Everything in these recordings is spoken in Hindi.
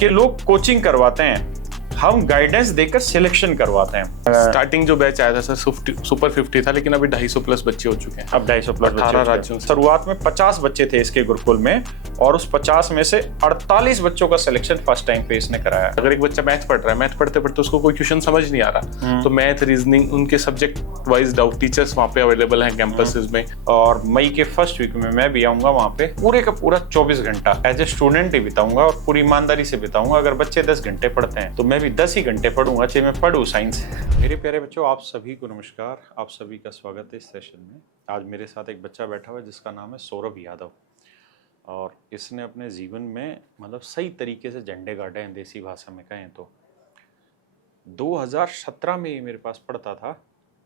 कि लोग कोचिंग करवाते हैं, हम गाइडेंस देकर सिलेक्शन करवाते हैं। स्टार्टिंग जो बैच आया था सर सुपर 50 था, लेकिन अभी 250 प्लस बच्चे हो चुके हैं। अब 250 प्लस 18 राज्यों से। शुरुआत में 50 बच्चे थे इसके गुरुकुल में, और उस 50 में से 48 बच्चों का सिलेक्शन फर्स्ट टाइम पे इसने कराया। अगर एक बच्चा मैथ पढ़ रहा है, मैथ पढ़ते पढ़ते उसको कोई क्वेश्चन समझ नहीं आ रहा, तो मैथ रीजनिंग उनके सब्जेक्ट वाइज डाउट टीचर्स वहाँ पे अवेलेबल हैं कैंपसेस में। और मई के फर्स्ट वीक में मैं भी आऊंगा वहाँ पे, पूरे का पूरा 24 घंटा एज ए स्टूडेंट ही बिताऊंगा और पूरी ईमानदारी से बिताऊंगा। अगर बच्चे 10 घंटे पढ़ते हैं तो मैं भी 10 ही घंटे पढ़ूंगा, चाहे मैं पढ़ूं साइंस। मेरे प्यारे बच्चों, आप सभी को नमस्कार, आप सभी का स्वागत है इस सेशन में। आज मेरे साथ एक बच्चा बैठा हुआ है जिसका नाम है सौरभ यादव, और इसने अपने जीवन में मतलब सही तरीके से झंडे गाड़े हैं, देसी भाषा में कहें तो। 2017 में ये मेरे पास पढ़ता था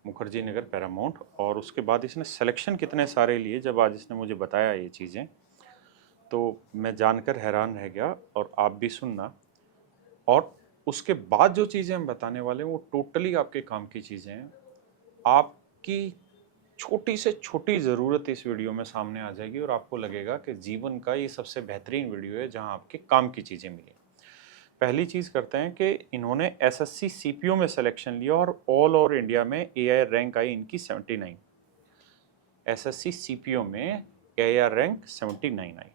मुखर्जी नगर पैरामाउंट, और उसके बाद इसने सिलेक्शन कितने सारे लिए। जब आज इसने मुझे बताया ये चीज़ें तो मैं जानकर हैरान रह गया, और आप भी सुनना। और उसके बाद जो चीज़ें हम बताने वाले हैं वो टोटली आपके काम की चीज़ें हैं। आपकी छोटी से छोटी ज़रूरत इस वीडियो में सामने आ जाएगी और आपको लगेगा कि जीवन का ये सबसे बेहतरीन वीडियो है जहां आपके काम की चीज़ें मिली। पहली चीज़ करते हैं कि इन्होंने एसएससी सीपीओ में सिलेक्शन लिया और ऑल ओवर इंडिया में एआईआर रैंक आई इनकी 79। एसएससी सीपीओ में एआईआर रैंक 79 आई।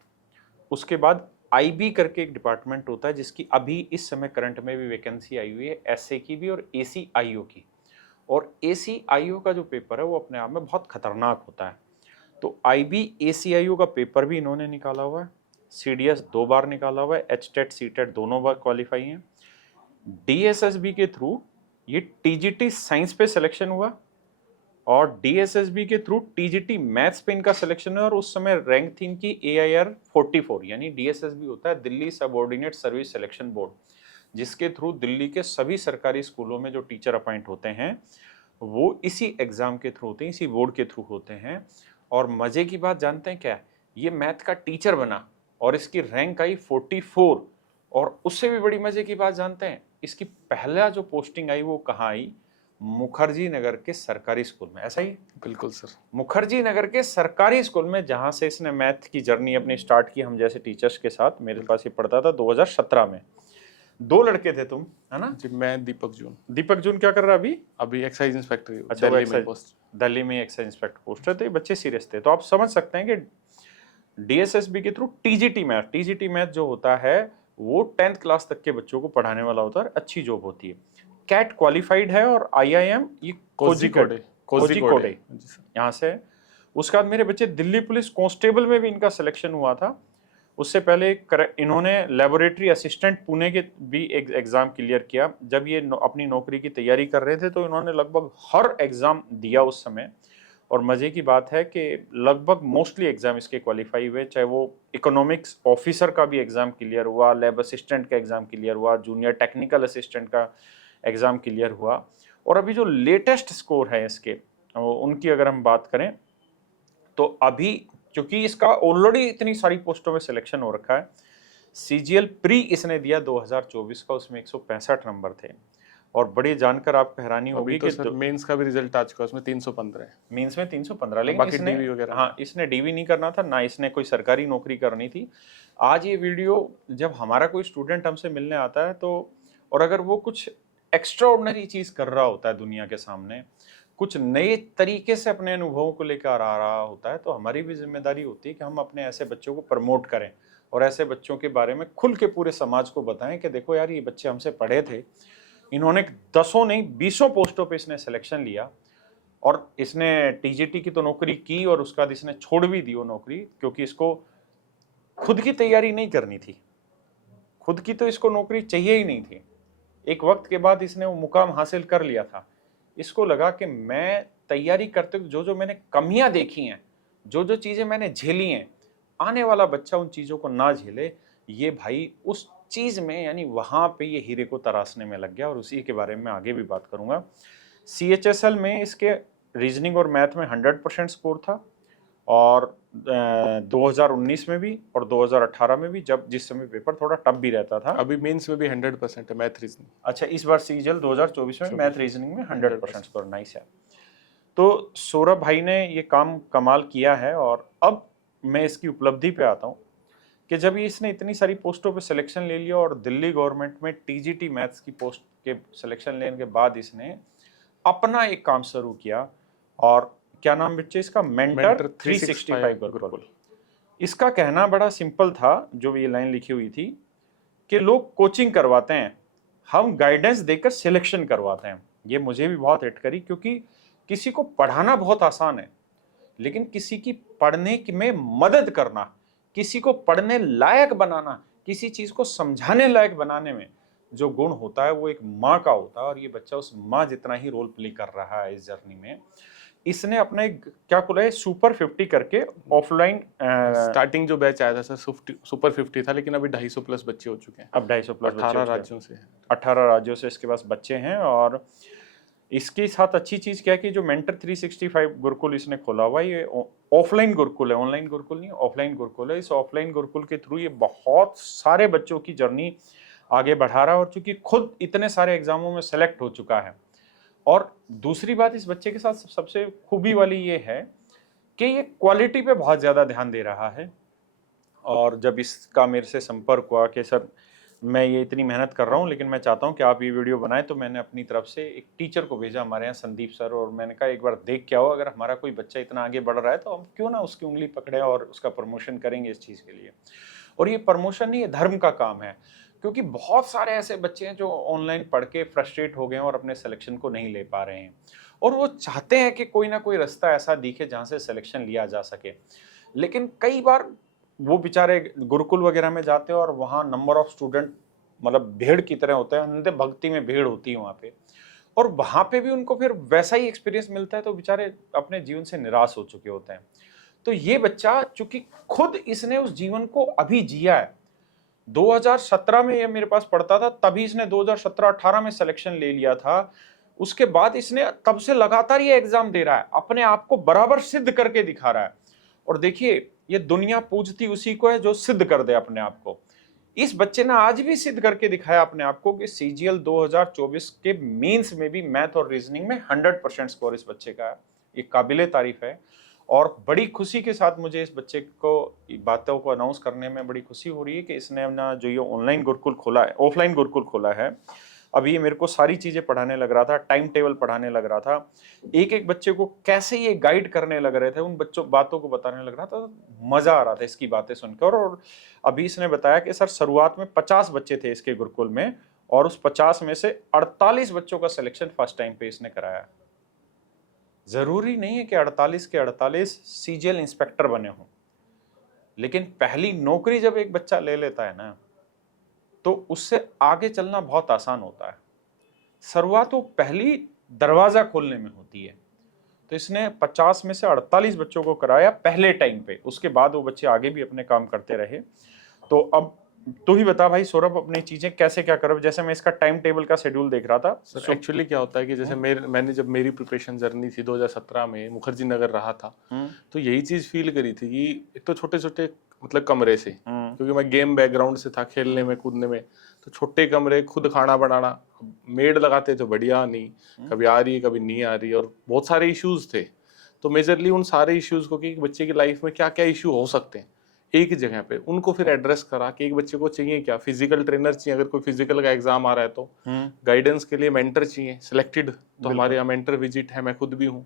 उसके बाद आईबी करके एक डिपार्टमेंट होता है जिसकी अभी इस समय करंट में भी वैकेंसी आई हुई है, एसए की भी और एसीआईओ की। और एसीआईओ का जो पेपर है वो अपने आप में बहुत खतरनाक होता है। तो आईबी एसीआईओ का पेपर भी इन्होंने निकाला हुआ है, सीडीएस 2 बार निकाला हुआ है, एचटेट सीटेट दोनों बार क्वालिफाई हैं। डीएसएसबी के थ्रू ये टीजीटी साइंस पे सिलेक्शन हुआ, और डीएसएसबी के थ्रू टीजीटी मैथ्स पे इनका सिलेक्शन है। और उस समय रैंक थी इनकी एआईआर 44, यानी डीएसएसबी होता है Delhi subordinate service selection board, जिसके थ्रू दिल्ली के सभी सरकारी स्कूलों में जो टीचर अपॉइंट होते हैं वो इसी एग्जाम के थ्रू होते हैं, इसी बोर्ड के थ्रू होते हैं। और मजे की बात जानते हैं क्या, ये मैथ का टीचर बना और इसकी रैंक आई 44। और उससे भी बड़ी मजे की बात जानते हैं, इसकी पहला जो पोस्टिंग आई वो कहाँ आई? मुखर्जी नगर के सरकारी स्कूल में। ऐसा ही? बिल्कुल सर, मुखर्जी नगर के सरकारी स्कूल में, जहां से इसने मैथ की जर्नी अपनी स्टार्ट की हम जैसे टीचर्स के साथ। मेरे पास ये पढ़ता था 2017 में। 2 लड़के थे तुम, है ना जी? मैं दीपक जून। दीपक जून क्या कर रहा है अभी? अभी एक्साइज इंस्पेक्टर। अच्छा, दिल्ली में पोस्ट। दिल्ली में एक्साइज इंस्पेक्टर पोस्ट है। तो ये बच्चे सीरियस थे। तो आप समझ सकते हैं कि डीएसएसबी के थ्रू टीजीटी मैथ जो होता है वो 10th क्लास तक के बच्चों को पढ़ाने वाला होता है, अच्छी जॉब होती है। कैट क्वालिफाइड है, और आईआईएम ये कोझिकोडे यहाँ से है। उसके बाद मेरे बच्चे दिल्ली पुलिस कांस्टेबल में भी इनका सिलेक्शन हुआ था। उससे पहले इन्होंने लेबोरेटरी असिस्टेंट पुणे के भी एक एग्जाम क्लियर किया। जब ये अपनी नौकरी की तैयारी कर रहे थे तो इन्होंने लगभग हर एग्जाम दिया उस समय। और मजे की बात है कि लगभग मोस्टली एग्जाम इसके क्वालिफाई हुए, चाहे वो इकोनॉमिक्स ऑफिसर का भी एग्जाम क्लियर हुआ, लैब असिस्टेंट का एग्जाम क्लियर हुआ, जूनियर टेक्निकल असिस्टेंट का एग्जाम क्लियर हुआ। और अभी जो लेटेस्ट स्कोर है इसके, उनकी अगर हम बात करें तो अभी क्योंकि इसका ऑलरेडी इतनी सारी पोस्टों में सिलेक्शन हो रखा है, सीजीएल प्री इसने दिया 2024 का, उसमें 165 नंबर थे। और बड़ी जानकर आपको हैरानी होगी कि मेंस का भी रिजल्ट आ चुका है, उसमें 315 है। मेंस में 315, लेकिन बाकी इसने डीवी वगैरह, हाँ, इसने डीवी नहीं करना था, ना इसने कोई सरकारी नौकरी करनी थी। आज ये वीडियो जब हमारा कोई स्टूडेंट हमसे मिलने आता है तो, और अगर वो कुछ एक्स्ट्रा ऑर्डिनरी चीज कर रहा होता है दुनिया के सामने, कुछ नए तरीके से अपने अनुभवों को लेकर आ रहा होता है, तो हमारी भी जिम्मेदारी होती है कि हम अपने ऐसे बच्चों को प्रमोट करें और ऐसे बच्चों के बारे में खुल के पूरे समाज को बताएं कि देखो यार, ये बच्चे हमसे पढ़े थे, इन्होंने 10 नहीं 20 पोस्टों पे इसने सिलेक्शन लिया। और इसने टीजीटी की तो नौकरी की, और उसके बाद इसने छोड़ भी दी वो नौकरी, क्योंकि इसको खुद की तैयारी नहीं करनी थी। खुद की तो इसको नौकरी चाहिए ही नहीं थी। एक वक्त के बाद इसने वो मुकाम हासिल कर लिया था। इसको लगा कि मैं तैयारी करते हुए जो जो मैंने कमियां देखी हैं, जो जो चीजें मैंने झेली हैं, आने वाला बच्चा उन चीजों को ना झेले। ये भाई उस चीज में, यानी वहां पे ये हीरे को तराशने में लग गया, और उसी के बारे में आगे भी बात करूंगा। सीएचएसएल में इसके रीजनिंग और मैथ में 100% स्कोर था, और 2019 में भी और 2018 में भी, जब जिस समय पेपर थोड़ा टफ भी रहता था। अभी मेंस में भी 100% है मैथ रीजनिंग। अच्छा, इस बार सीजीएल 2024 में मैथ रीजनिंग में 100% स्कोर, नाइस है। तो सौरभ भाई ने ये काम कमाल किया है। और अब मैं इसकी उपलब्धि पे आता हूँ। कि जब ये इसने इतनी सारी पोस्टों पे सिलेक्शन ले लिया और दिल्ली गवर्नमेंट में टीजीटी मैथ्स की पोस्ट के सिलेक्शन लेने के बाद इसने अपना एक काम शुरू किया, और क्या नाम बच्चे इसका, मेंटर 365 गुरुकुल। इसका कहना बड़ा सिंपल था, जो ये लाइन लिखी हुई थी कि लोग कोचिंग करवाते हैं, हम गाइडेंस देकर सिलेक्शन करवाते हैं। ये मुझे भी बहुत हिट करी, क्योंकि किसी को पढ़ाना बहुत आसान है, लेकिन किसी की पढ़ने में मदद करना, किसी को पढ़ने लायक बनाना, किसी चीज को समझाने लायक बनाने में जो गुण होता है वो एक माँ का होता है, और ये बच्चा उस माँ जितना ही रोल प्ले कर रहा है इस जर्नी में। इसने अपने क्या बोला है, सुपर 50 करके ऑफलाइन स्टार्टिंग जो बैच आया था सर सुपर 50 था, लेकिन अभी 250 प्लस बच्चे हो चुके हैं। अब 250 प्लस 18 राज्यों से 18 राज्यों से इसके पास बच्चे हैं। और इसके साथ अच्छी चीज क्या है कि जो मेंटर 365 गुरुकुल इसने खोला हुआ है, ये ऑफलाइन गुरुकुल है, ऑनलाइन गुरुकुल नहीं, ऑफलाइन गुरुकुल है। इस ऑफलाइन गुरुकुल के थ्रू ये बहुत सारे बच्चों की जर्नी आगे बढ़ा रहा है, और चूंकि खुद इतने सारे एग्जामों में सेलेक्ट हो चुका है। और दूसरी बात इस बच्चे के साथ सबसे खूबी वाली ये है कि ये क्वालिटी पे बहुत ज्यादा ध्यान दे रहा है। और जब इसका मेरे से संपर्क हुआ कि सर मैं ये इतनी मेहनत कर रहा हूँ, लेकिन मैं चाहता हूँ कि आप ये वीडियो बनाएं, तो मैंने अपनी तरफ से एक टीचर को भेजा हमारे यहाँ, संदीप सर, और मैंने कहा एक बार देख के आओ, अगर हमारा कोई बच्चा इतना आगे बढ़ रहा है तो हम क्यों ना उसकी उंगली पकड़े और उसका प्रमोशन करेंगे इस चीज़ के लिए। और ये प्रमोशन नहीं, ये धर्म का काम है, क्योंकि बहुत सारे ऐसे बच्चे हैं जो ऑनलाइन पढ़ के फ्रस्ट्रेट हो गए हैं और अपने सिलेक्शन को नहीं ले पा रहे हैं, और वो चाहते हैं कि कोई ना कोई रास्ता ऐसा दिखे जहाँ से सिलेक्शन लिया जा सके। लेकिन कई बार वो बेचारे गुरुकुल वगैरह में जाते हैं और वहाँ नंबर ऑफ स्टूडेंट मतलब भीड़ की तरह होते हैं, अंधे भक्ति में भीड़ होती है वहाँ पे, और वहाँ पे भी उनको फिर वैसा ही एक्सपीरियंस मिलता है, तो बेचारे अपने जीवन से निराश हो चुके होते हैं। तो ये बच्चा चूंकि खुद इसने उस जीवन को अभी जिया है, 2017 में ये मेरे पास पढ़ता था, तभी इसने 2017-18 में सिलेक्शन ले लिया था। उसके बाद इसने तब से लगातार ये एग्जाम दे रहा है, अपने आप को बराबर सिद्ध करके दिखा रहा है। और देखिए, ये दुनिया पूजती उसी को है जो सिद्ध कर दे अपने आप को। इस बच्चे ने आज भी सिद्ध करके दिखाया अपने आप को कि सीजीएल 2024 के मेंस में भी मैथ और रीजनिंग में 100% स्कोर इस बच्चे का है। ये काबिले तारीफ है, और बड़ी खुशी के साथ मुझे इस बच्चे को बातों को अनाउंस करने में बड़ी खुशी हो रही है कि इसने अपना जो ये ऑनलाइन गुरुकुल खोला है, ऑफलाइन गुरुकुल खोला है, अभी ये मेरे को सारी चीजें पढ़ाने लग रहा था, टाइम टेबल पढ़ाने लग रहा था, एक एक बच्चे को कैसे ये गाइड करने लग रहे थे, उन बच्चों बातों को बताने लग रहा था, मजा आ रहा था इसकी बातें सुनकर। और अभी इसने बताया कि सर शुरुआत में 50 बच्चे थे इसके गुरुकुल में, और उस 50 में से 48 बच्चों का सिलेक्शन फर्स्ट टाइम पे इसने कराया। जरूरी नहीं है कि 48 के 48 सीजीएल इंस्पेक्टर बने हों, लेकिन पहली नौकरी जब एक बच्चा ले लेता है ना, तो उससे आगे चलना बहुत आसान होता है। शुरुआत वो पहली दरवाजा खोलने में होती है। तो इसने 50 में से 48 बच्चों को कराया पहले टाइम पे, उसके बाद वो बच्चे आगे भी अपने काम करते रहे। तो अब तू ही बता भाई सौरभ, अपनी चीजें कैसे क्या करो, जैसे मैं इसका टाइम टेबल का शेड्यूल देख रहा था। सर एक्चुअली क्या होता है कि जैसे मैंने जब मेरी प्रिपरेशन जर्नी थी 2017 में मुखर्जी नगर रहा था, तो यही चीज फील करी थी कि एक तो छोटे छोटे मतलब कमरे से, क्योंकि मैं गेम बैकग्राउंड से था, खेलने में कूदने में, तो छोटे कमरे, खुद खाना बनाना, मेड लगाते तो बढ़िया नहीं, कभी आ रही है कभी नहीं आ रही, और बहुत सारे इश्यूज थे। तो मेजरली उन सारे इश्यूज को कि बच्चे की लाइफ में क्या क्या इश्यू हो सकते हैं एक जगह पे, उनको फिर एड्रेस करा कि एक बच्चे को चाहिए क्या, फिजिकल ट्रेनर चाहिए, अगर कोई फिजिकल का एग्जाम आ रहा है तो गाइडेंस के लिए मेंटर चाहिए सिलेक्टेड, तो हमारे यहाँ मेंटर विजिट है, मैं खुद भी हूँ।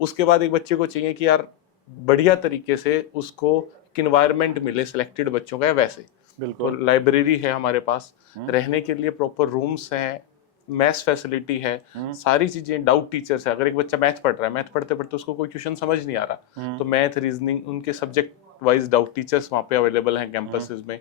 उसके बाद एक बच्चे को चाहिए कि यार बढ़िया तरीके से उसको एक इन्वायरमेंट मिले सिलेक्टेड बच्चों का, वैसे बिल्कुल लाइब्रेरी है हमारे पास, रहने के लिए प्रॉपर रूम्स हैं, मैथ्स फैसिलिटी है, सारी चीजें, डाउट टीचर्स है। अगर एक बच्चा मैथ पढ़ रहा है, मैथ पढ़ते पढ़ते उसको कोई क्वेश्चन समझ नहीं आ रहा, तो मैथ रीजनिंग उनके सब्जेक्ट वाइज डाउट टीचर्स वहाँ पे अवेलेबल हैं कैंपसेस में,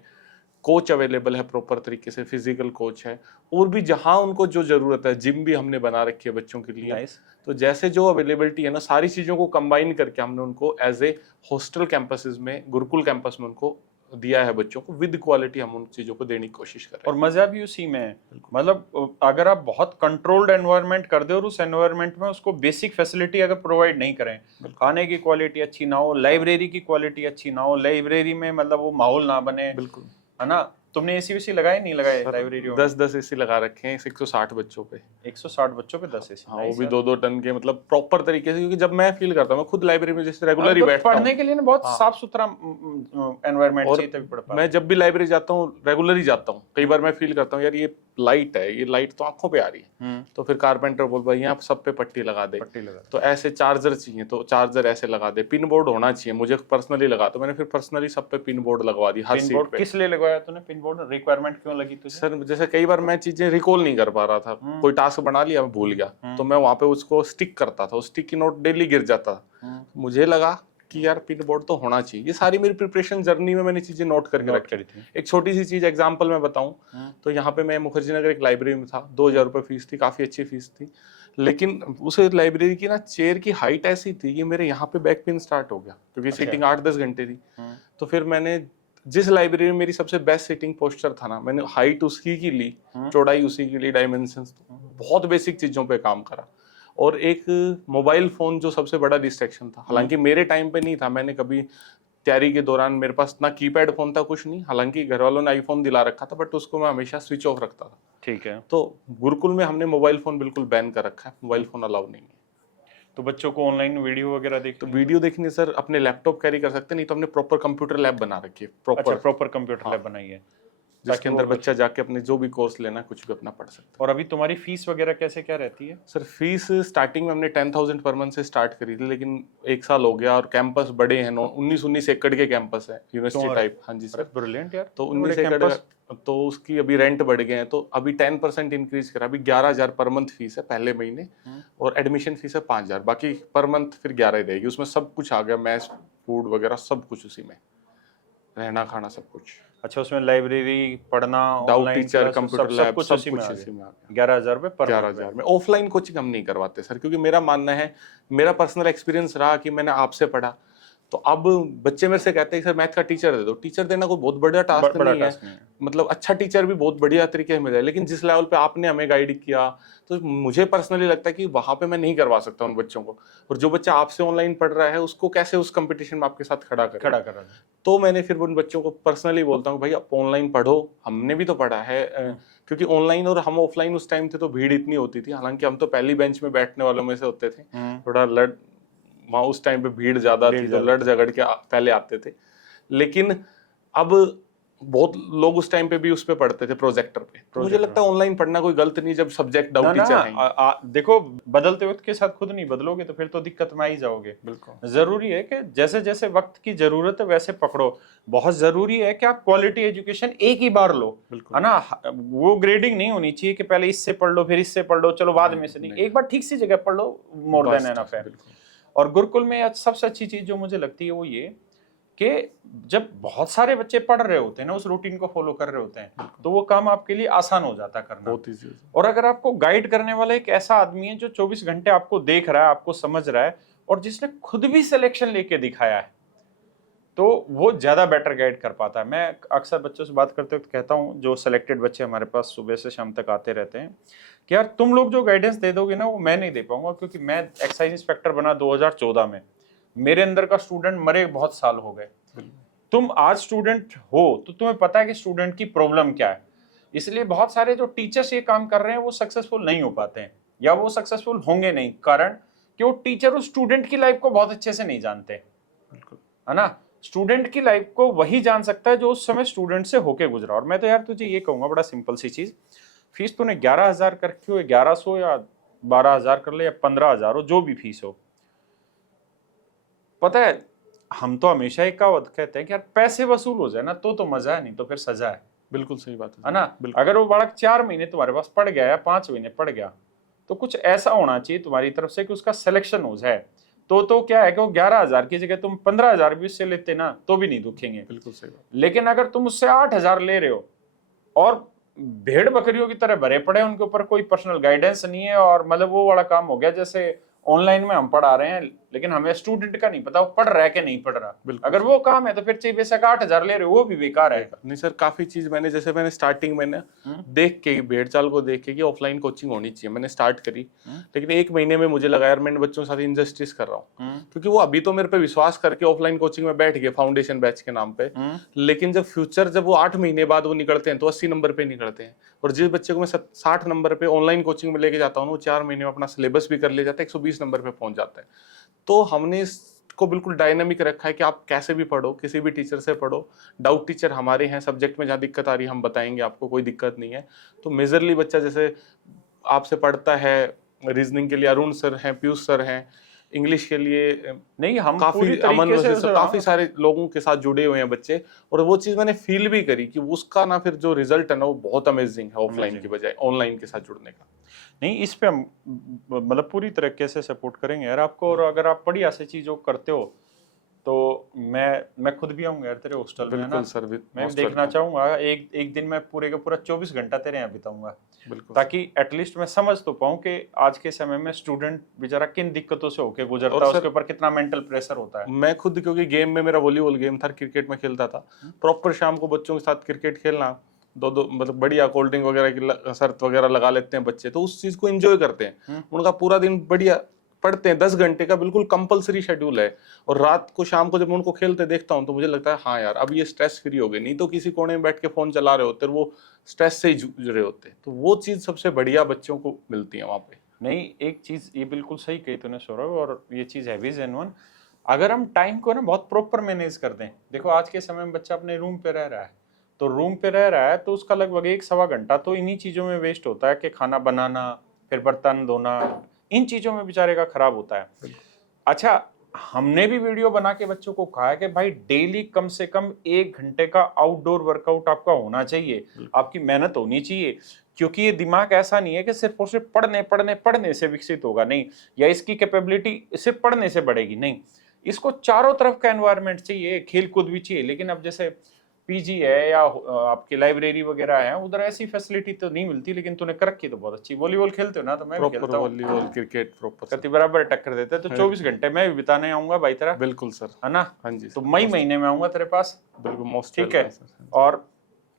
कोच अवेलेबल है प्रॉपर तरीके से, फिजिकल कोच है, और भी जहाँ उनको जो जरूरत है, जिम भी हमने बना रखी है बच्चों के लिए। तो जैसे जो अवेलेबिलिटी है ना, सारी चीजों को कंबाइन करके हमने उनको एज ए हॉस्टल कैंपसेस में, गुरुकुल कैंपस में उनको दिया है बच्चों को, विद क्वालिटी हम उन चीजों को देने की कोशिश कर रहे हैं। और मजा भी उसी में है, मतलब अगर आप बहुत कंट्रोल्ड एनवायरनमेंट कर दे और उस एनवायरनमेंट में उसको बेसिक फैसिलिटी अगर प्रोवाइड नहीं करें, खाने की क्वालिटी अच्छी ना हो, लाइब्रेरी की क्वालिटी अच्छी ना हो, लाइब्रेरी में मतलब वो माहौल ना बने, बिल्कुल है ना, तुमने एसी वेसी लगाए नहीं लगाए लाइब्रेरी में? 10 एसी लगा रखे हैं 160 बच्चों पे। 160 बच्चों पे 10 एसी? हाँ, वो भी 2-2 टन के, मतलब प्रॉपर तरीके से, क्योंकि जब मैं फील करता हूँ, मैं खुद लाइब्रेरी में जैसे रेगुलर ही बैठता हूँ पढ़ने के लिए ना बहुत साफ सुथरा एनवायरनमेंट चाहिए तभी पढ़ पाता। मैं जब भी लाइब्रेरी जाता हूँ रेगुलर ही जाता हूँ, कई बार मैं फील करता हूँ यार ये लाइट है, ये लाइट तो आंखों पे आ रही है, तो फिर कारपेंटर बोल भाई यहाँ सब पे पट्टी लगा दे, तो ऐसे चार्जर चाहिए तो चार्जर ऐसे लगा दे, पिन बोर्ड होना चाहिए, मुझे पर्सनली लगा, तो मैंने फिर पर्सनली सब पे पिन बोर्ड लगवा दी हर सीट पे। किस लिए लगवाया तूने पिन बोर्ड? रिक्वायरमेंट क्यों लगी तुझे? सर जैसे कई बार मैं चीजें रिकॉल नहीं कर पा रहा था, कोई टास्क बना लिया मैं भूल गया, तो मैं वहां पे उसको स्टिक करता था, उस स्टिक की नोट डेली गिर जाता था, मुझे लगा कि यार पिन बोर्ड तो होना चाहिए। ये सारी मेरी प्रिपरेशन जर्नी में मैंने चीजें नोट करके रखी थी। एक छोटी सी चीज एग्जांपल मैं बताऊं, तो यहाँ पे मैं मुखर्जी नगर एक लाइब्रेरी में था, 2000 रुपए फीस थी, काफी अच्छी फीस थी, लेकिन उस लाइब्रेरी की ना चेयर की हाइट ऐसी थी कि मेरे यहाँ पे बैक पेन स्टार्ट हो गया, क्योंकि सीटिंग 8-10 घंटे थी। तो फिर मैंने जिस लाइब्रेरी में मेरी सबसे बेस्ट सीटिंग पोस्चर था ना, मैंने हाइट उसकी की ली, चौड़ाई उसी की ली, डायमेंशंस, बहुत बेसिक चीजों पे काम करा। और एक मोबाइल फोन जो सबसे बड़ा डिस्ट्रैक्शन था, हालांकि मेरे टाइम पे नहीं था, मैंने कभी तैयारी के दौरान मेरे पास ना कीपैड फोन था, कुछ नहीं, हालांकि घर वालों ने आईफोन दिला रखा था, बट उसको मैं हमेशा स्विच ऑफ रखता था। ठीक है। तो गुरुकुल में हमने मोबाइल फोन बिल्कुल बैन कर रखा है, मोबाइल फोन अलाउ नहीं है। तो बच्चों को ऑनलाइन वीडियो वगैरह देख, तो वीडियो देखने सर अपने लैपटॉप कैरी कर सकते, नहीं तो हमने प्रॉपर कंप्यूटर लैब बना रखी है, प्रॉपर कंप्यूटर लैब बनाई है, जिसके अंदर बच्चा जाके अपने जो भी कोर्स लेना कुछ भी अपना पढ़ सकता है। और अभी तुम्हारी फीस वगैरह कैसे क्या रहती है? सर फीस स्टार्टिंग में हमने 10,000 पर मंथ से स्टार्ट करी थी, लेकिन 1 साल हो गया और कैंपस बड़े हैं, 19 एकड़ के कैंपस है, यूनिवर्सिटी टाइप। हाँ जी सर, ब्रिलियंट यार। तो 19 एकड़, तो उसकी अभी रेंट बढ़ गए हैं, तो अभी 10% इंक्रीज करा, अभी 11,000 पर मंथ फीस है पहले महीने, और एडमिशन फीस है 5,000, बाकी पर मंथ फिर 11 रहेगी। उसमें सब कुछ आ गया, मैथ फूड वगैरह सब कुछ उसी में, रहना खाना सब कुछ। अच्छा, उसमें लाइब्रेरी, पढ़ना, डाउट टीचर, कंप्यूटर लैब, सब कुछ इसी में आ गया। 11,000 रुपए पर 11,000 में। ऑफलाइन कोचिंग हम नहीं करवाते सर, क्योंकि मेरा मानना है, मेरा पर्सनल एक्सपीरियंस रहा कि मैंने आपसे पढ़ा, तो अब बच्चे मेरे से कहते हैं सर मैथ का टीचर दे दो। टीचर देना कोई बहुत बड़ा टास्क नहीं है, मतलब अच्छा टीचर भी बहुत बढ़िया तरीके से मिल जाए, लेकिन जिस लेवल पे आपने हमें गाइड किया, तो मुझे पर्सनली लगता है कि वहां पे मैं नहीं करवा सकता उन बच्चों को। और जो बच्चा आपसे ऑनलाइन पढ़ रहा है उसको कैसे उस कंपटीशन में आपके साथ खड़ा कर। तो मैंने फिर उन बच्चों को पर्सनली बोलता हूँ भाई आप ऑनलाइन पढ़ो, हमने भी तो पढ़ा है, क्योंकि ऑनलाइन और हम ऑफलाइन उस टाइम थे तो भीड़ इतनी होती थी, हालांकि हम तो पहली बेंच में बैठने वालों में से होते थे, थोड़ा वहाँ उस टाइम पे भीड़ ज्यादा थी, तो लड़ झगड़ के पहले आते थे, लेकिन अब बहुत लोग उस टाइम पे भी उस पे पढ़ते थे प्रोजेक्टर पे। तो मुझे लगता है ऑनलाइन पढ़ना कोई गलत नहीं, जब सब्जेक्ट डाउट टीचर हैं। देखो, बदलते वक्त के साथ खुद नहीं बदलोगे तो फिर तो दिक्कत में ही जाओगे। बिल्कुल जरूरी है कि जैसे जैसे वक्त की जरूरत है वैसे पकड़ो। बहुत जरूरी है कि आप क्वालिटी एजुकेशन एक ही बार लो, है ना। वो ग्रेडिंग नहीं होनी चाहिए कि पहले इससे पढ़ लो फिर इससे पढ़ लो, चलो बाद में से नहीं, एक बार ठीक सी जगह पढ़ लो, मोर देन एनफ है। और गुरुकुल में सबसे अच्छी चीज जो मुझे लगती है वो ये कि जब बहुत सारे बच्चे पढ़ रहे होते हैं ना, उस रूटीन को फॉलो कर रहे होते हैं, तो वो काम आपके लिए आसान हो जाता करना, बहुत ईजी। और अगर आपको गाइड करने वाला एक ऐसा आदमी है जो 24 घंटे आपको देख रहा है, आपको समझ रहा है, और जिसने खुद भी सिलेक्शन लेके दिखाया है, तो वो ज्यादा बेटर गाइड कर पाता है। मैं अक्सर बच्चों से बात करते वक्त कहता हूँ, जो सिलेक्टेड बच्चे हमारे पास सुबह से शाम तक आते रहते हैं, कि यार तुम लोग जो गाइडेंस दे दोगे ना वो मैं नहीं दे पाऊंगा, क्योंकि मैं एक्साइज इंस्पेक्टर बना 2014 में, मेरे अंदर का स्टूडेंट मरे बहुत साल हो गए। तुम आज स्टूडेंट हो तो तुम्हें पता है कि स्टूडेंट की प्रॉब्लम क्या है, इसलिए बहुत सारे जो टीचर्स ये काम कर रहे हैं वो सक्सेसफुल नहीं हो पाते हैं, या वो सक्सेसफुल होंगे नहीं, कारण कि वो टीचर उस स्टूडेंट की लाइफ को बहुत अच्छे से नहीं जानते, है ना। स्टूडेंट की लाइफ को वही जान सकता है जो उस समय स्टूडेंट से होके गुजरा। और मैं तो यार तुझे ये कहूंगा, बड़ा सिंपल सी चीज, फीस तूने 11,000 कर रखी हो, 1100 या 12,000 कर ले या 15,000 हो, जो भी फीस हो, पता है हम तो हमेशा एक कहावत कहते हैं कि यार पैसे वसूल हो जाए ना तो मजा है, नहीं तो फिर सजा है। बिल्कुल सही बात है ना। अगर वो बालक 4 महीने तुम्हारे पास पढ़ गया या 5 महीने पढ़ गया, तो कुछ ऐसा होना चाहिए तुम्हारी तरफ से कि उसका सिलेक्शन हो जाए। तो क्या है कि वो 11,000 की जगह तुम 15,000 भी उससे लेते ना तो भी नहीं दुखेंगे। बिल्कुल सही बात। लेकिन अगर तुम उससे 8,000 ले रहे हो और भेड़ बकरियों की तरह भरे पड़े, उनके ऊपर कोई पर्सनल गाइडेंस नहीं है, और मतलब वो वाला काम हो गया जैसे ऑनलाइन में हम पढ़ा रहे हैं, लेकिन हमें स्टूडेंट का नहीं पता वो पढ़ रहा है कि नहीं पढ़ रहा। अगर वो काम है तो फिर चाहिए बेशक 8,000 ले रहे हो, वो भी बेकार है। नहीं सर, काफी चीज मैंने स्टार्टिंग में ना देख के, भेड़ चाल को देख के कि ऑफलाइन कोचिंग होनी चाहिए, मैंने स्टार्ट करी। लेकिन 1 महीने में मुझे लगा यार मैं इन बच्चों के साथ इनजस्टिस कर रहा हूँ, क्योंकि वो अभी तो मेरे पे विश्वास करके ऑफलाइन कोचिंग में बैठ गए फाउंडेशन बैच के नाम पे, लेकिन जब वो 8 महीने बाद वो निकलते हैं तो 80 नंबर पे निकलते हैं। और जिस बच्चे को मैं 60 नंबर पे ऑनलाइन कोचिंग में लेके जाता हूँ, वो 4 महीने में अपना सिलेबस भी कर ले जाता है, 120 नंबर पे पहुंच जाता है। तो हमने को बिल्कुल डायनामिक रखा है कि आप कैसे भी पढ़ो, किसी भी टीचर से पढ़ो। डाउट टीचर हमारे हैं, सब्जेक्ट में जहाँ दिक्कत आ रही है हम बताएंगे आपको, कोई दिक्कत नहीं है। तो मेजरली बच्चा जैसे आपसे पढ़ता है, रीजनिंग के लिए अरुण सर हैं, पीयूष सर हैं, इंग्लिश के लिए नहीं हम काफी अमन से काफी सारे लोगों के साथ जुड़े हुए हैं बच्चे। और वो चीज मैंने फील भी करी कि उसका ना फिर जो रिजल्ट है ना वो बहुत अमेजिंग है ऑफलाइन की बजाय ऑनलाइन के साथ जुड़ने का। नहीं, इस पे हम मतलब पूरी तरीके से सपोर्ट करेंगे यार आपको। और अगर आप बढ़िया से चीजों करते हो तो मैं खुद भी आऊंगा यार तेरे हॉस्टल में, है ना सर। मैं देखना चाहूंगा एक दिन मैं पूरे का पूरा 24 घंटा तेरे यहाँ बिताऊंगा, ताकि एटलीस्ट मैं समझ तो पाऊँ कि आज के समय में स्टूडेंट बेचारा किन दिक्कतों से होके गुजरता है, उसके ऊपर कितना मेंटल प्रेशर होता है। मैं खुद, क्योंकि गेम में मेरा वॉलीबॉल गेम था, क्रिकेट में खेलता था, प्रॉपर शाम को बच्चों के साथ क्रिकेट खेलना, दो मतलब बढ़िया कोल्ड ड्रिंक वगैरह की शर्त वगैरह लगा लेते हैं बच्चे, तो उस चीज को एंजॉय करते हैं। उनका पूरा दिन बढ़िया पढ़ते हैं, 10 घंटे का बिल्कुल कंपलसरी शेड्यूल है। और रात को शाम को जब मैं उनको खेलते देखता हूँ तो मुझे लगता है हाँ यार अब ये स्ट्रेस फ्री हो गए, नहीं तो किसी कोने में बैठ के फोन चला रहे होते, वो स्ट्रेस से ही जूझ रहे होते। तो वो चीज सबसे बढ़िया बच्चों को मिलती है वहाँ पे। नहीं, एक चीज ये बिल्कुल सही कही तूने सौरभ, और ये चीज है भी जेन्युइन। अगर हम टाइम को ना बहुत प्रॉपर मैनेज कर दें, देखो आज के समय में बच्चा अपने रूम पे रह रहा है, तो रूम पे रह रहा है तो उसका लगभग 1-1.25 घंटा तो इन्हीं चीजों में वेस्ट होता है कि खाना बनाना, फिर बर्तन धोना, इन चीजों में बेचारे का खराब होता है। अच्छा, हमने भी वीडियो बना के बच्चों को कहा है कि भाई डेली कम से कम 1 घंटे का आउटडोर वर्कआउट आपका होना चाहिए, आपकी मेहनत होनी चाहिए। क्योंकि ये दिमाग ऐसा नहीं है कि सिर्फ और सिर्फ पढ़ने से विकसित होगा, नहीं, या इसकी कैपेबिलिटी सिर्फ पढ़ने से बढ़ेगी, नहीं, इसको चारों तरफ का एनवायरनमेंट चाहिए, खेल कूद भी चाहिए। लेकिन अब जैसे पीजी है या आपकी लाइब्रेरी वगैरह है, उधर ऐसी फैसिलिटी तो नहीं मिलती, लेकिन तूने कर रखी तो बहुत अच्छी। वॉलीबॉल खेलते हो ना? तो मैं भी खेलता हूँ वॉलीबॉल, क्रिकेट प्रॉपर कति बराबर टक्कर देते हैं। तो 24 घंटे मैं भी बिताने आऊंगा भाई तेरा। बिल्कुल सर, है ना? हाँ जी। तो मई महीने में आऊंगा तेरे पास, बिल्कुल मोस्ट ठीक है। और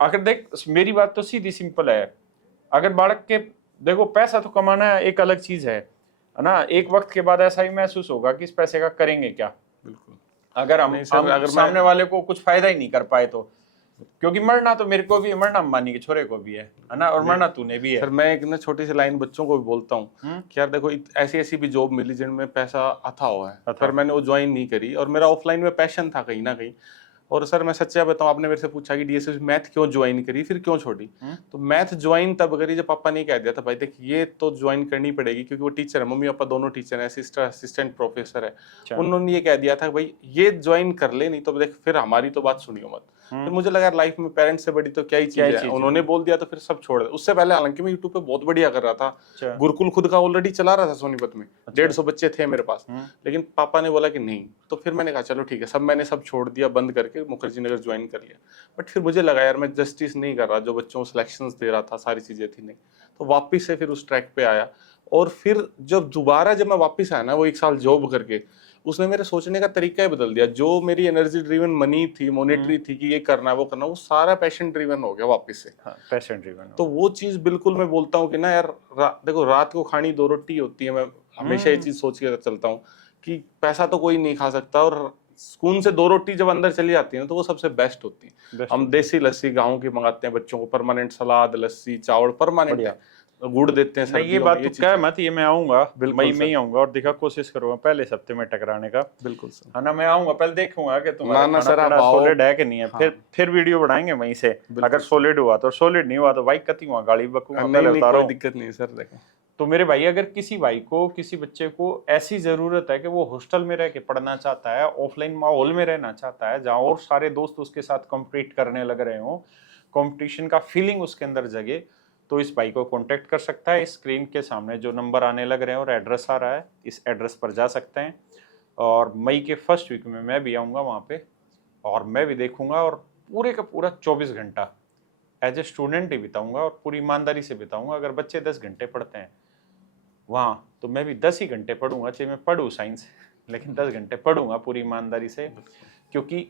अगर देख, मेरी बात तो सीधी सिंपल है, अगर बालक के देखो पैसा तो कमाना एक अलग चीज है ना, एक वक्त के बाद ऐसा ही महसूस होगा कि इस पैसे का करेंगे क्या। बिल्कुल, अगर हम सामने वाले को कुछ फायदा ही नहीं कर पाए तो, क्योंकि मरना तो मेरे को भी है, मरना अंबानी के छोरे को भी है ना, और मरना तूने भी है। सर मैं एक ना छोटी सी लाइन बच्चों को भी बोलता हूँ कि यार देखो ऐसी ऐसी भी जॉब मिली जिनमें पैसा अथा हुआ है, पर मैंने वो ज्वाइन नहीं करी, और मेरा ऑफलाइन में पैशन था कहीं ना कहीं। और सर मैं सच्चा बताऊं, आपने मेरे से पूछा कि डीएसएस मैथ क्यों ज्वाइन करी, फिर क्यों छोड़ी, तो मैथ ज्वाइन तब करी जब पापा ने कह दिया था भाई देख ये तो ज्वाइन करनी पड़ेगी, क्योंकि वो टीचर है, मम्मी पापा दोनों टीचर है, असिस्टेंट प्रोफेसर है, उन्होंने ये कह दिया था भाई ये ज्वाइन कर ले, नहीं तो देख फिर हमारी तो बात सुनियो मत। फिर मुझे लगा लाइफ में पेरेंट्स से बड़ी तो क्या ही चीज है, उन्होंने बोल दिया तो फिर सब छोड़ दिया। उससे पहले हालांकि मैं यूट्यूब पे बहुत बढ़िया कर रहा था, गुरुकुल खुद का ऑलरेडी चला रहा था सोनीपत में, 150 बच्चे थे मेरे पास, लेकिन पापा ने बोला कि नहीं, तो फिर मैंने कहा चलो ठीक है, मैंने सब छोड़ दिया, बंद करके मुखर्जी नगर ज्वाइन कर लिया। बट फिर मुझे लगा यार मैं जस्टिस नहीं कर रहा, जो बच्चों को सिलेक्शंस दे रहा था सारी चीजें थी नहीं, तो वापिस से फिर उस ट्रैक पे आया। और फिर जब मैं वापिस आया ना, वो 1 साल जॉब करके, उसने मेरे सोचने का तरीका ही बदल दिया। जो मेरी एनर्जी ड्रिवन मनी थी, मॉनेटरी थी कि ये करना है वो करना, वो सारा पैशन ड्रिवन हो गया वापस से। Passion driven. तो वो चीज बिल्कुल मैं बोलता हूँ कि ना यार देखो रात को खानी 2 रोटी होती है, मैं हमेशा ये चीज सोच के चलता हूँ कि पैसा तो कोई नहीं खा सकता, और सुकून से 2 रोटी जब अंदर चली जाती है तो वो सबसे बेस्ट होती है। हम देसी लस्सी गाँव की मंगाते हैं बच्चों को, परमानेंट सलाद, लस्सी, चावल परमानेंट, गुड़ देते हैं। नहीं ये बात तो क्या मत, ये मैं आऊंगा मई में ही आऊंगा, और देखा कोशिश करूंगा पहले हफ्ते में टकराने का। बिल्कुल सर, है ना, मैं आऊंगा पहले देखूंगा कि तुम्हारा खाना सॉलिड है कि नहीं है। हाँ। फिर वीडियो बनाएंगे वहीं से, अगर सॉलिड हुआ तो सॉलिड, नहीं हुआ तो भाई कती हुआ गाड़ी बकूंगा, पहले बता रहा हूं। दिक्कत नहीं सर। देखो तो मेरे भाई, अगर किसी भाई को, किसी बच्चे को ऐसी जरूरत है कि वो हॉस्टल में रह के पढ़ना चाहता है, ऑफलाइन माहौल में रहना चाहता है जहाँ और सारे दोस्त उसके साथ कॉम्पीट करने लग रहे हो, कंपटीशन का फीलिंग उसके अंदर जगे, तो इस भाई को कांटेक्ट कर सकता है। स्क्रीन के सामने जो नंबर आने लग रहे हैं और एड्रेस आ रहा है, इस एड्रेस पर जा सकते हैं। और मई के फर्स्ट वीक में मैं भी आऊँगा वहाँ पे, और मैं भी देखूँगा, और पूरे का पूरा 24 घंटा एज ए स्टूडेंट ही बिताऊँगा, और पूरी ईमानदारी से बिताऊँगा। अगर बच्चे 10 घंटे पढ़ते हैं, वहाँ तो मैं भी 10 ही घंटे पढ़ूंगा, चाहे मैं पढ़ूँ साइंस, लेकिन 10 घंटे पढ़ूंगा पूरी ईमानदारी से। क्योंकि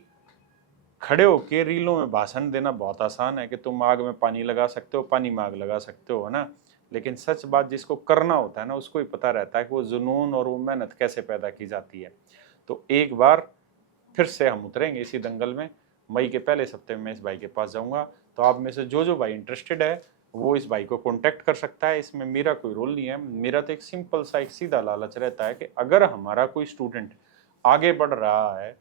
खड़े होके रीलों में भाषण देना बहुत आसान है कि तुम आग में पानी लगा सकते हो, पानी में आग लगा सकते हो, है ना। लेकिन सच बात जिसको करना होता है ना, उसको ही पता रहता है कि वो जुनून और वो मेहनत कैसे पैदा की जाती है। तो एक बार फिर से हम उतरेंगे इसी दंगल में। मई के पहले हफ्ते में मैं इस भाई के पास जाऊंगा। तो आप में से जो भाई इंटरेस्टेड है वो इस भाई को कांटेक्ट कर सकता है। इसमें मेरा कोई रोल नहीं है। मेरा तो एक सिंपल सा एक सीधा लालच रहता है कि अगर हमारा कोई स्टूडेंट आगे बढ़ रहा है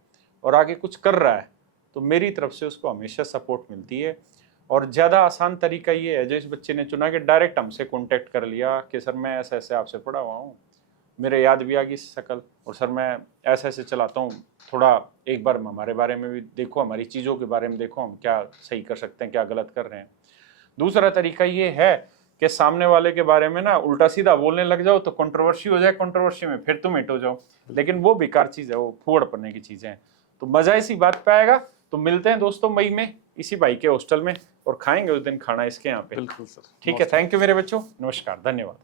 और आगे कुछ कर रहा है तो मेरी तरफ से उसको हमेशा सपोर्ट मिलती है। और ज़्यादा आसान तरीका ये है जो इस बच्चे ने चुना कि डायरेक्ट हमसे कांटेक्ट कर लिया कि सर मैं ऐसे ऐसे आपसे पढ़ा हुआ हूँ, मेरे याद भी आ गई शक्ल, और सर मैं ऐसे ऐसे चलाता हूँ, थोड़ा एक बार हमारे बारे में भी देखो, हमारी चीज़ों के बारे में देखो, हम क्या सही कर सकते हैं, क्या गलत कर रहे हैं। दूसरा तरीका ये है कि सामने वाले के बारे में ना उल्टा सीधा बोलने लग जाओ तो कंट्रोवर्सी हो जाए, कंट्रोवर्सी में फिर तुम हिट हो जाओ, लेकिन वो बेकार चीज़ है, वो फूड़ पड़ने की चीज़ें हैं। तो मज़ा इसी बात पे आएगा। तो मिलते हैं दोस्तों मई में इसी भाई के हॉस्टल में और खाएंगे उस दिन खाना इसके यहाँ पे। बिल्कुल सर, ठीक है, थैंक यू मेरे बच्चों, नमस्कार, धन्यवाद।